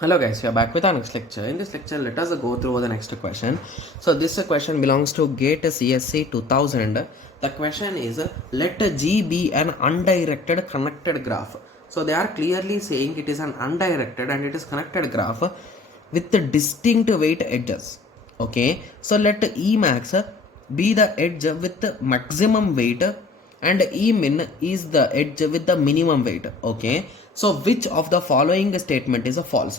Hello guys, we are back with our next lecture. In this lecture, let us go through the next question. So this question belongs to GATE CSC 2000. The question is, let G be an undirected connected graph. So they are clearly saying it is an undirected and it is connected graph with the distinct weight edges. Okay, so let E max be the edge with the maximum weight and E min is the edge with the minimum weight. Okay, so which of the following statement is a false?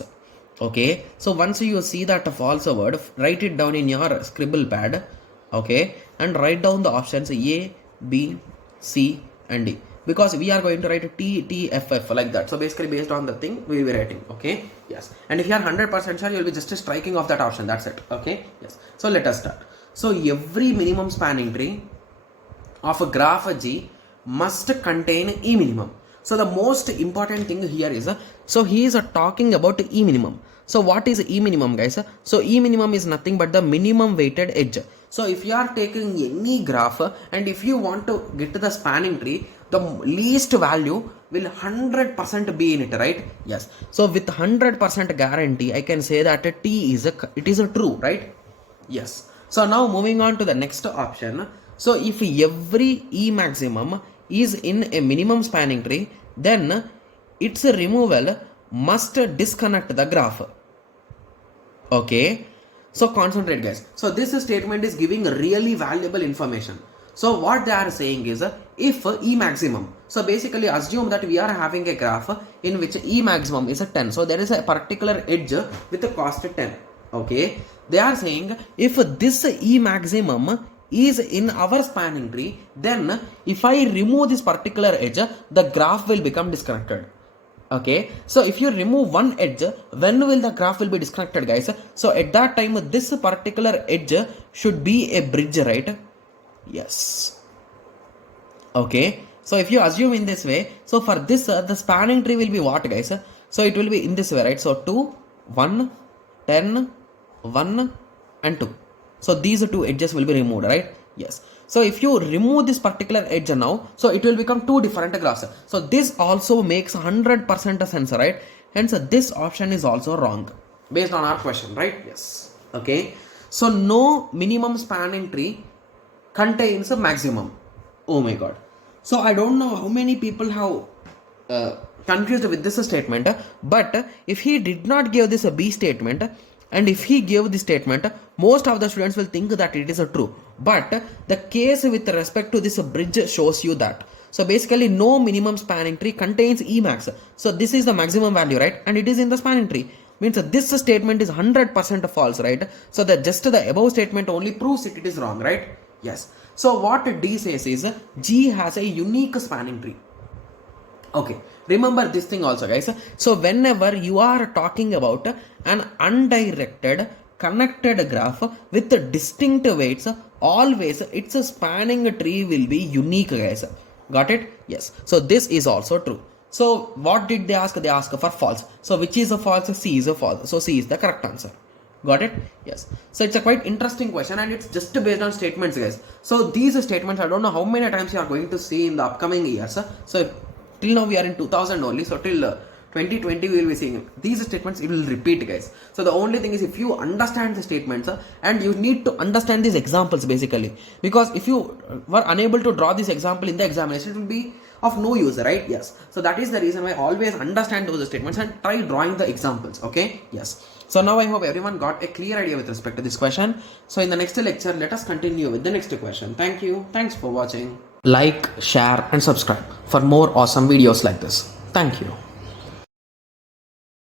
Okay, so once you see that a false word, write it down in your scribble pad. Okay, and write down the options A, B, C and D, because we are going to write T, T, F, F like that. So basically based on the thing we will be writing. Okay, yes, and if you are 100% sure, you will be just striking off that option. That's it. Okay, yes. So let us start. So every minimum spanning tree of a graph G must contain E minimum. So the most important thing here is, so he is talking about E minimum. So what is E minimum, guys? So E minimum is nothing but the minimum weighted edge. So if you are taking any graph and if you want to get to the spanning tree, the least value will 100% be in it, right? Yes. So with 100% guarantee, I can say that T is a true, right? Yes. So now moving on to the next option. So if every E maximum is in a minimum spanning tree, then its removal must disconnect the graph. Okay, so concentrate guys. So this statement is giving really valuable information. So what they are saying is, if E maximum, so basically assume that we are having a graph in which E maximum is a 10. So there is a particular edge with a cost 10. Okay, they are saying if this E maximum is in our spanning tree, then if I remove this particular edge, the graph will become disconnected. Okay, so if you remove one edge, when will the graph will be disconnected, guys? So at that time, this particular edge should be a bridge, right? Yes. Okay, so if you assume in this way, so for this the spanning tree will be what, guys? So it will be in this way, right? So 2, 1, 10, 1 and 2. So these two edges will be removed, right? Yes. So if you remove this particular edge now, so it will become two different graphs. So this also makes 100% sense, right? Hence this option is also wrong based on our question, right? Yes. Okay. So no minimum spanning tree contains a maximum. Oh my god. So I don't know how many people have confused with this statement, but if he did not give this a B statement, and if he gave this statement, most of the students will think that it is a true. But the case with respect to this bridge shows you that. So basically no minimum spanning tree contains E max. So this is the maximum value, right? And it is in the spanning tree. Means this statement is 100% false, right? So that just the above statement only proves it is wrong, right? Yes. So what D says is, G has a unique spanning tree. Okay, remember this thing also, guys. So whenever you are talking about an undirected connected graph with distinct weights, always its spanning tree will be unique, guys. Got it? Yes. So this is also true. So what did they ask? They asked for false. So which is a false? C is a false. So C is the correct answer. Got it? Yes. So it's a quite interesting question and it's just based on statements, guys. So these statements, I don't know how many times you are going to see in the upcoming years. So till now we are in 2000 only, so till 2020 we will be seeing these statements. It will repeat, guys. So the only thing is, if you understand the statements and you need to understand these examples basically, because if you were unable to draw this example in the examination, it will be of no use, right? Yes. So that is the reason why always understand those statements and try drawing the examples. Okay. Yes. So now I hope everyone got a clear idea with respect to this question. So in the next lecture, let us continue with the next question. Thank you. Thanks for watching. Like, share and subscribe for more awesome videos like this. Thank you.